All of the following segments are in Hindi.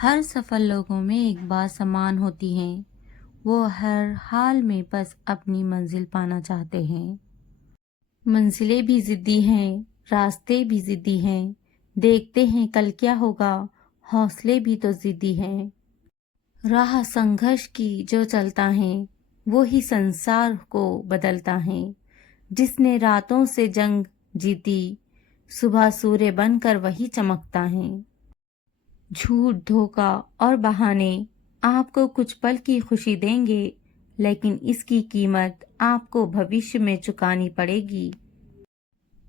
हर सफल लोगों में एक बात समान होती है। वो हर हाल में बस अपनी मंजिल पाना चाहते हैं। मंजिलें भी जिद्दी हैं, रास्ते भी जिद्दी हैं। देखते हैं कल क्या होगा, हौसले भी तो जिद्दी हैं। राह संघर्ष की जो चलता है, वो ही संसार को बदलता है। जिसने रातों से जंग जीती, सुबह सूर्य बनकर वही चमकता है। झूठ, धोखा और बहाने आपको कुछ पल की खुशी देंगे, लेकिन इसकी कीमत आपको भविष्य में चुकानी पड़ेगी।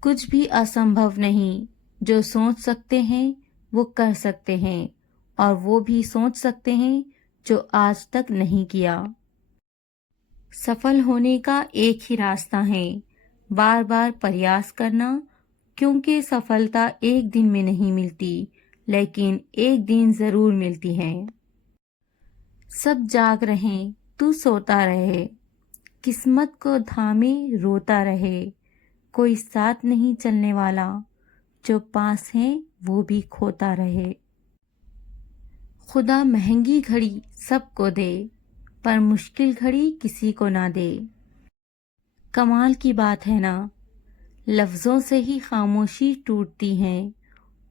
कुछ भी असंभव नहीं। जो सोच सकते हैं वो कर सकते हैं, और वो भी सोच सकते हैं जो आज तक नहीं किया। सफल होने का एक ही रास्ता है, बार बार प्रयास करना। क्योंकि सफलता एक दिन में नहीं मिलती, लेकिन एक दिन जरूर मिलती है। सब जाग रहे, तू सोता रहे। किस्मत को थामे रोता रहे। कोई साथ नहीं चलने वाला, जो पास है वो भी खोता रहे। खुदा महंगी घड़ी सबको दे, पर मुश्किल घड़ी किसी को ना दे। कमाल की बात है ना, लफ्ज़ों से ही खामोशी टूटती है,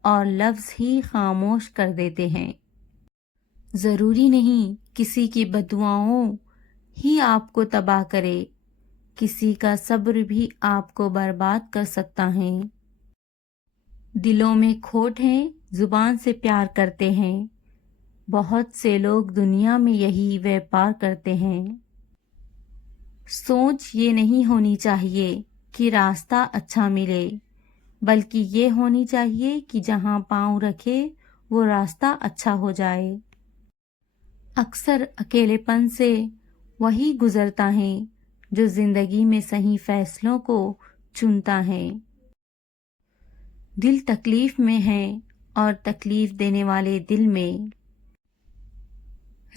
और लफ्ज़ ही खामोश कर देते हैं। ज़रूरी नहीं किसी की बदुआओं ही आपको तबाह करे, किसी का सब्र भी आपको बर्बाद कर सकता है। दिलों में खोट है, जुबान से प्यार करते हैं। बहुत से लोग दुनिया में यही व्यापार करते हैं। सोच ये नहीं होनी चाहिए कि रास्ता अच्छा मिले, बल्कि ये होनी चाहिए कि जहां पाँव रखे वो रास्ता अच्छा हो जाए। अक्सर अकेलेपन से वही गुजरता है जो जिंदगी में सही फैसलों को चुनता है। दिल तकलीफ में है, और तकलीफ देने वाले दिल में।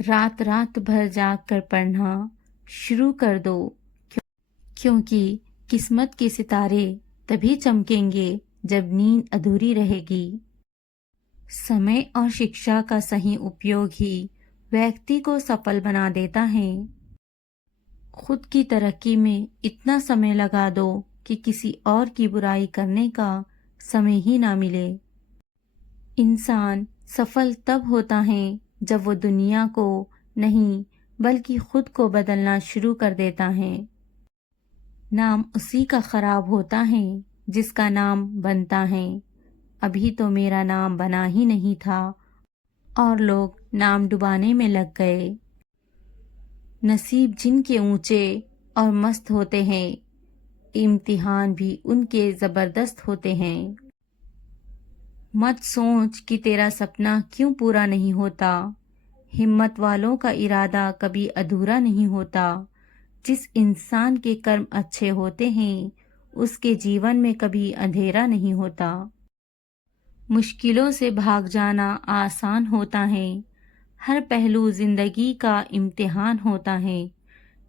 रात रात भर जाग कर पढ़ना शुरू कर दो, क्योंकि किस्मत के सितारे तभी चमकेंगे जब नींद अधूरी रहेगी। समय और शिक्षा का सही उपयोग ही व्यक्ति को सफल बना देता है। खुद की तरक्की में इतना समय लगा दो कि किसी और की बुराई करने का समय ही ना मिले। इंसान सफल तब होता है जब वो दुनिया को नहीं, बल्कि खुद को बदलना शुरू कर देता है। नाम उसी का खराब होता है जिसका नाम बनता है। अभी तो मेरा नाम बना ही नहीं था, और लोग नाम डुबाने में लग गए। नसीब जिनके ऊंचे और मस्त होते हैं, इम्तिहान भी उनके जबरदस्त होते हैं। मत सोच कि तेरा सपना क्यों पूरा नहीं होता। हिम्मत वालों का इरादा कभी अधूरा नहीं होता। जिस इंसान के कर्म अच्छे होते हैं, उसके जीवन में कभी अंधेरा नहीं होता। मुश्किलों से भाग जाना आसान होता है। हर पहलू जिंदगी का इम्तिहान होता है।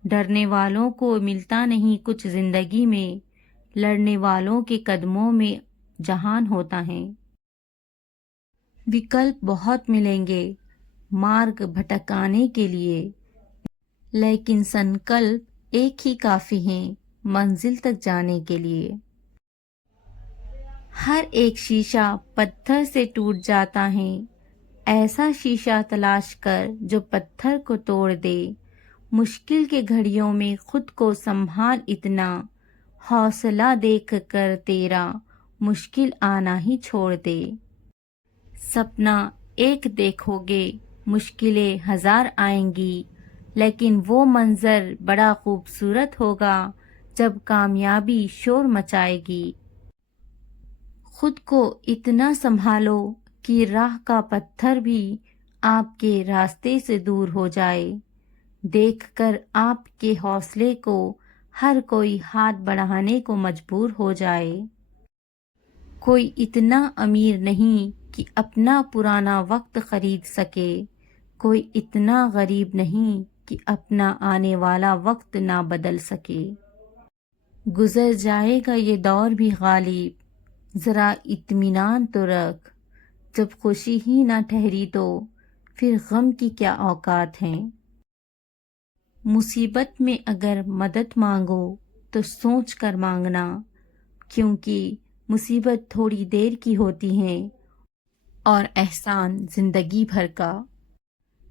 डरने वालों को मिलता नहीं कुछ जिंदगी में, लड़ने वालों के कदमों में जहान होता है। विकल्प बहुत मिलेंगे मार्ग भटकाने के लिए, लेकिन संकल्प एक ही काफी है मंजिल तक जाने के लिए। हर एक शीशा पत्थर से टूट जाता है। ऐसा शीशा तलाश कर जो पत्थर को तोड़ दे। मुश्किल के घड़ियों में खुद को संभाल, इतना हौसला देख कर तेरा मुश्किल आना ही छोड़ दे। सपना एक देखोगे, मुश्किलें हजार आएंगी, लेकिन वो मंजर बड़ा खूबसूरत होगा जब कामयाबी शोर मचाएगी। खुद को इतना संभालो कि राह का पत्थर भी आपके रास्ते से दूर हो जाए। देखकर आपके हौसले को हर कोई हाथ बढ़ाने को मजबूर हो जाए। कोई इतना अमीर नहीं कि अपना पुराना वक्त खरीद सके। कोई इतना गरीब नहीं कि अपना आने वाला वक्त ना बदल सके। गुजर जाएगा ये दौर भी गालिब, जरा इत्मीनान तो रख। जब खुशी ही ना ठहरी तो फिर गम की क्या औकात है। मुसीबत में अगर मदद मांगो तो सोच कर मांगना, क्योंकि मुसीबत थोड़ी देर की होती है और एहसान जिंदगी भर का।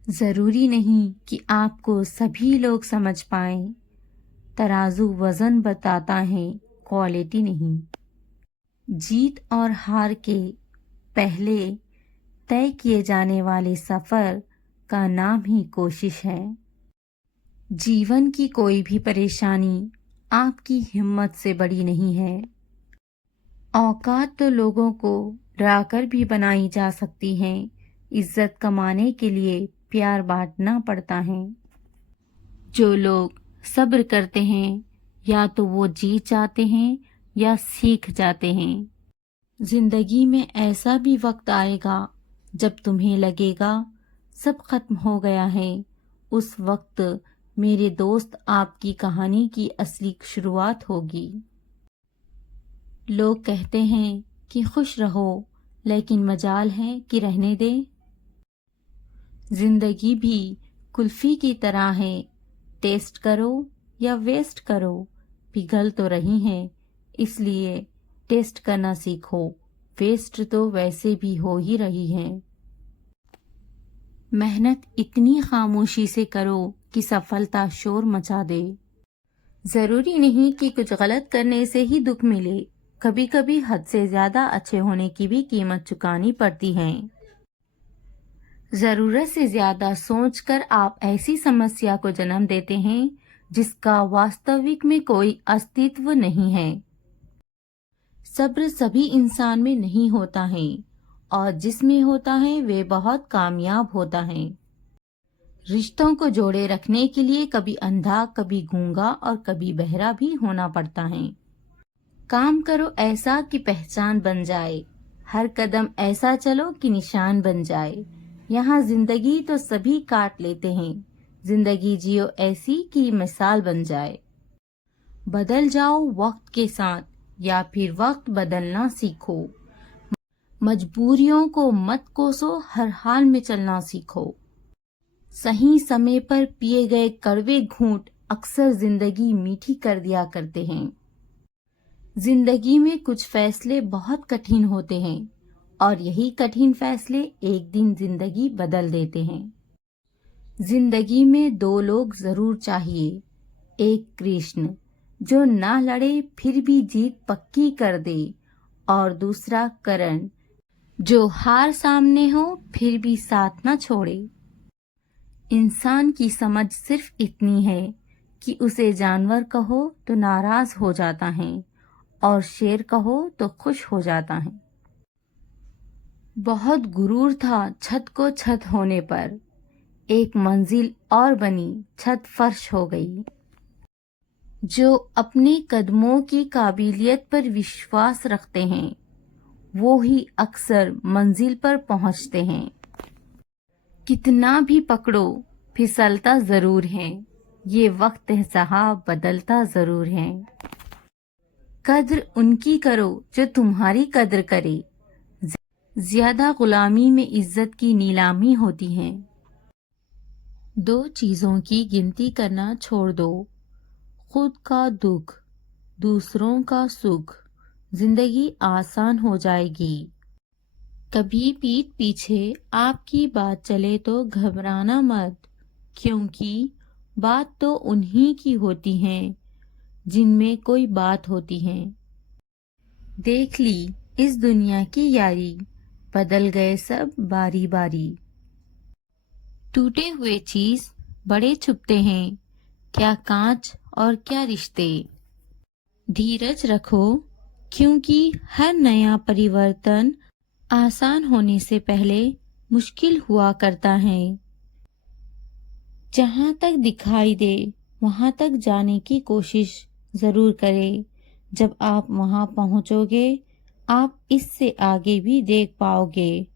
जरूरी नहीं कि आपको सभी लोग समझ पाएं। तराजू वजन बताता है, क्वालिटी नहीं। जीत और हार के पहले तय किए जाने वाले सफर का नाम ही कोशिश है। जीवन की कोई भी परेशानी आपकी हिम्मत से बड़ी नहीं है। औकात तो लोगों को डराकर भी बनाई जा सकती है। इज्जत कमाने के लिए प्यार बांटना पड़ता है। जो लोग सब्र करते हैं या तो वो जीत जाते हैं या सीख जाते हैं। जिंदगी में ऐसा भी वक्त आएगा जब तुम्हें लगेगा सब खत्म हो गया है। उस वक्त मेरे दोस्त आपकी कहानी की असली शुरुआत होगी। लोग कहते हैं कि खुश रहो, लेकिन मजाल है कि रहने दे। जिंदगी भी कुल्फी की तरह है, टेस्ट करो या वेस्ट करो, पिघल तो रही है, इसलिए टेस्ट करना सीखो। वेस्ट तो वैसे भी हो ही रही है। मेहनत इतनी खामोशी से करो कि सफलता शोर मचा दे। जरूरी नहीं कि कुछ गलत करने से ही दुख मिले। कभी कभी हद से ज्यादा अच्छे होने की भी कीमत चुकानी पड़ती है। जरूरत से ज्यादा सोचकर आप ऐसी समस्या को जन्म देते हैं जिसका वास्तविक में कोई अस्तित्व नहीं है। सब्र सभी इंसान में नहीं होता है, और जिसमें होता है वे बहुत कामयाब होता है। रिश्तों को जोड़े रखने के लिए कभी अंधा, कभी गूंगा और कभी बहरा भी होना पड़ता है। काम करो ऐसा कि पहचान बन जाए, हर कदम ऐसा चलो कि निशान बन जाए। यहाँ जिंदगी तो सभी काट लेते हैं, जिंदगी जियो ऐसी कि मिसाल बन जाए। बदल जाओ वक्त के साथ या फिर वक्त बदलना सीखो। मजबूरियों को मत कोसो, हर हाल में चलना सीखो। सही समय पर पिए गए कड़वे घूंट अक्सर जिंदगी मीठी कर दिया करते हैं। जिंदगी में कुछ फैसले बहुत कठिन होते हैं और यही कठिन फैसले एक दिन जिंदगी बदल देते हैं। जिंदगी में दो लोग जरूर चाहिए, एक कृष्ण जो ना लड़े फिर भी जीत पक्की कर दे, और दूसरा करण जो हार सामने हो फिर भी साथ न छोड़े। इंसान की समझ सिर्फ इतनी है कि उसे जानवर कहो तो नाराज हो जाता है और शेर कहो तो खुश हो जाता है। बहुत गुरूर था छत को छत होने पर, एक मंजिल और बनी छत फर्श हो गई। जो अपने कदमों की काबिलियत पर विश्वास रखते हैं वो ही अक्सर मंजिल पर पहुंचते हैं। कितना भी पकड़ो फिसलता जरूर है, ये वक्त है साहब बदलता जरूर है। कद्र उनकी करो जो तुम्हारी कद्र करे, ज्यादा गुलामी में इज्जत की नीलामी होती है। दो चीजों की गिनती करना छोड़ दो, खुद का दुख, दूसरों का सुख, जिंदगी आसान हो जाएगी। कभी पीठ पीछे आपकी बात चले तो घबराना मत, क्योंकि बात तो उन्हीं की होती है जिनमें कोई बात होती है। देख ली इस दुनिया की यारी, बदल गए सब बारी बारी। टूटे हुए चीज बड़े छुपते हैं, क्या कांच और क्या रिश्ते। धीरज रखो, क्योंकि हर नया परिवर्तन आसान होने से पहले मुश्किल हुआ करता है। जहां तक दिखाई दे वहां तक जाने की कोशिश जरूर करें। जब आप वहां पहुंचोगे आप इससे आगे भी देख पाओगे।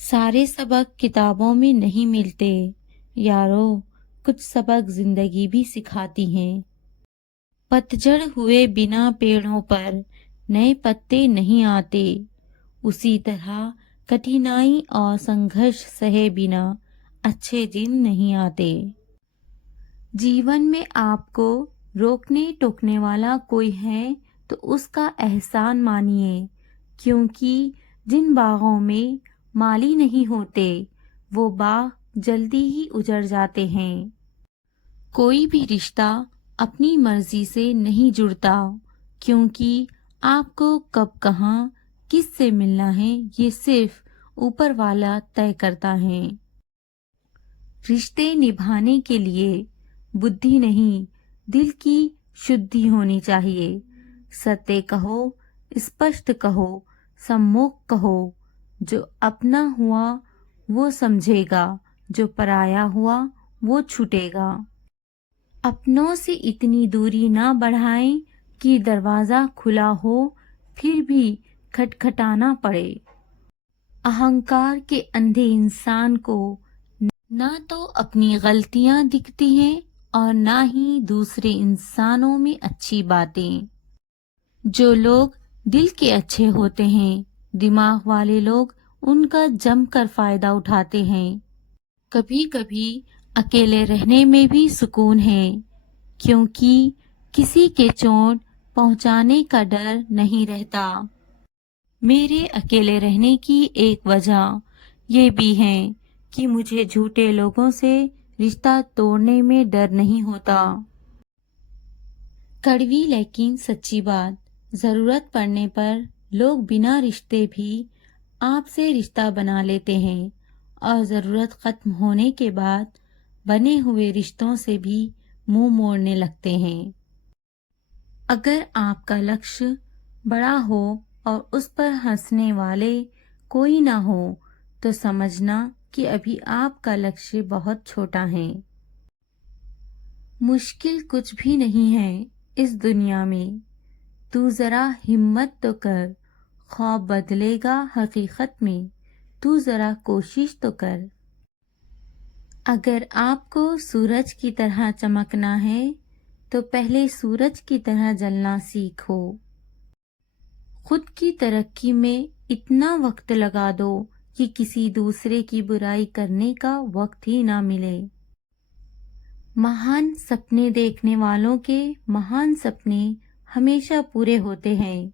सारे सबक किताबों में नहीं मिलते यारो, कुछ सबक जिंदगी भी सिखाती हैं। पतझड़ हुए बिना पेड़ों पर नए पत्ते नहीं आते, उसी तरह कठिनाई और संघर्ष सहे बिना अच्छे दिन नहीं आते। जीवन में आपको रोकने टोकने वाला कोई है तो उसका एहसान मानिए, क्योंकि जिन बागों में माली नहीं होते वो बाग जल्दी ही उजड़ जाते हैं। कोई भी रिश्ता अपनी मर्जी से नहीं जुड़ता, क्योंकि आपको कब कहाँ किससे मिलना है ये सिर्फ ऊपर वाला तय करता है। रिश्ते निभाने के लिए बुद्धि नहीं, दिल की शुद्धि होनी चाहिए। सत्य कहो, स्पष्ट कहो, सम्मुख कहो। जो अपना हुआ वो समझेगा, जो पराया हुआ वो छूटेगा। अपनों से इतनी दूरी ना बढ़ाएं कि दरवाजा खुला हो फिर भी खटखटाना पड़े। अहंकार के अंधे इंसान को ना तो अपनी गलतियां दिखती हैं और ना ही दूसरे इंसानों में अच्छी बातें। जो लोग दिल के अच्छे होते हैं, दिमाग वाले लोग उनका जमकर फायदा उठाते हैं। कभी कभी अकेले रहने में भी सुकून है, क्योंकि किसी के चोट पहुंचाने का डर नहीं रहता। मेरे अकेले रहने की एक वजह ये भी है कि मुझे झूठे लोगों से रिश्ता तोड़ने में डर नहीं होता। कड़वी लेकिन सच्ची बात, जरूरत पड़ने पर लोग बिना रिश्ते भी आपसे रिश्ता बना लेते हैं और जरूरत खत्म होने के बाद बने हुए रिश्तों से भी मुंह मोड़ने लगते हैं। अगर आपका लक्ष्य बड़ा हो और उस पर हंसने वाले कोई ना हो तो समझना कि अभी आपका लक्ष्य बहुत छोटा है। मुश्किल कुछ भी नहीं है इस दुनिया में, तू जरा हिम्मत तो कर, ख्वाब बदलेगा हकीकत में, तू जरा कोशिश तो कर। अगर आपको सूरज की तरह चमकना है तो पहले सूरज की तरह जलना सीखो। खुद की तरक्की में इतना वक्त लगा दो कि किसी दूसरे की बुराई करने का वक्त ही ना मिले। महान सपने देखने वालों के महान सपने हमेशा पूरे होते हैं।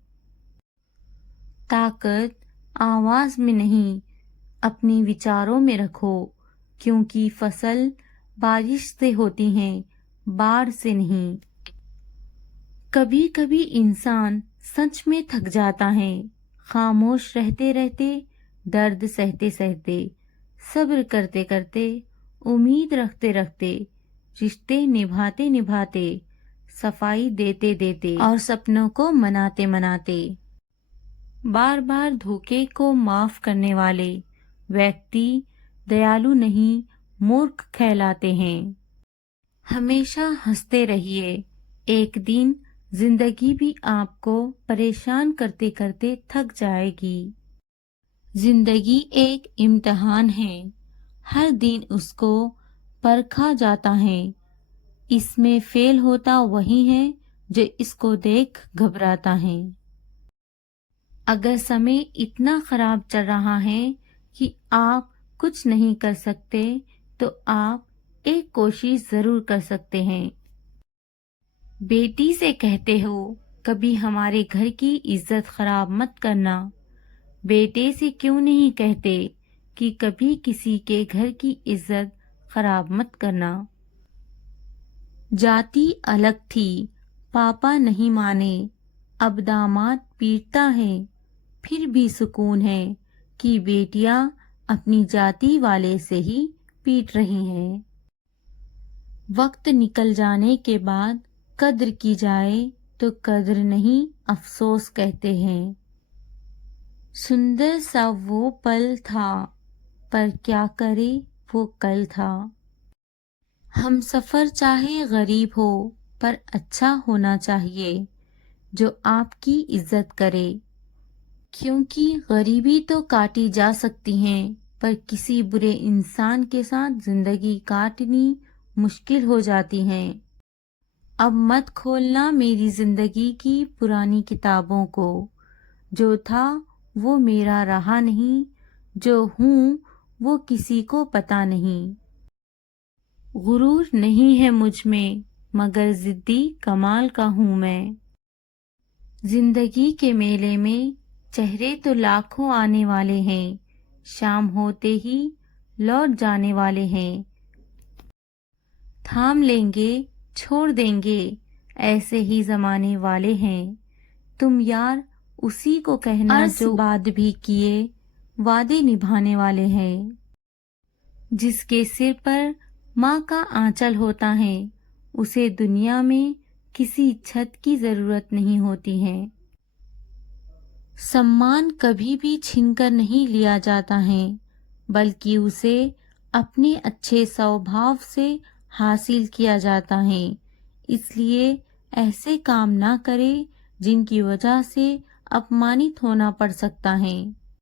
ताकत आवाज में नहीं, अपने विचारों में रखो, क्योंकि फसल बारिश से होती है, बाढ़ से नहीं। कभी कभी इंसान सच में थक जाता है, खामोश रहते रहते, दर्द सहते सहते, सब्र करते करते, उम्मीद रखते रखते, रिश्ते निभाते निभाते, सफाई देते देते और सपनों को मनाते मनाते। बार बार धोखे को माफ करने वाले व्यक्ति दयालु नहीं, मूर्ख कहलाते हैं। हमेशा हंसते रहिए, एक दिन जिंदगी भी आपको परेशान करते करते थक जाएगी। जिंदगी एक इम्तिहान है, हर दिन उसको परखा जाता है। इसमें फेल होता वही है जो इसको देख घबराता है। अगर समय इतना खराब चल रहा है कि आप कुछ नहीं कर सकते तो आप एक कोशिश जरूर कर सकते हैं। बेटी से कहते हो कभी हमारे घर की इज्जत खराब मत करना। बेटे से क्यों नहीं कहते कि कभी किसी के घर की इज्जत खराब मत करना। जाति अलग थी, पापा नहीं माने, अब दामाद पीटता है, फिर भी सुकून है कि बेटियां अपनी जाति वाले से ही पीट रही हैं। वक्त निकल जाने के बाद कद्र की जाए तो कद्र नहीं अफसोस कहते हैं। सुंदर सा वो पल था, पर क्या करे वो कल था। हम सफर चाहे गरीब हो पर अच्छा होना चाहिए, जो आपकी इज्जत करे। क्योंकि गरीबी तो काटी जा सकती है, पर किसी बुरे इंसान के साथ जिंदगी काटनी मुश्किल हो जाती है। अब मत खोलना मेरी जिंदगी की पुरानी किताबों को, जो था वो मेरा रहा नहीं, जो हूँ वो किसी को पता नहीं। गुरूर नहीं है मुझ में, मगर जिद्दी कमाल का हूँ मैं। जिंदगी के मेले में चेहरे तो लाखों आने वाले हैं, शाम होते ही लौट जाने वाले हैं। थाम लेंगे छोड़ देंगे, ऐसे ही जमाने वाले हैं। तुम यार उसी को कहना जो बाद भी किए वादे निभाने वाले हैं। जिसके सिर पर माँ का आंचल होता है, उसे दुनिया में किसी छत की जरूरत नहीं होती है। सम्मान कभी भी छीनकर नहीं लिया जाता है, बल्कि उसे अपने अच्छे स्वभाव से हासिल किया जाता है। इसलिए ऐसे काम ना करे जिनकी वजह से अपमानित होना पड़ सकता है।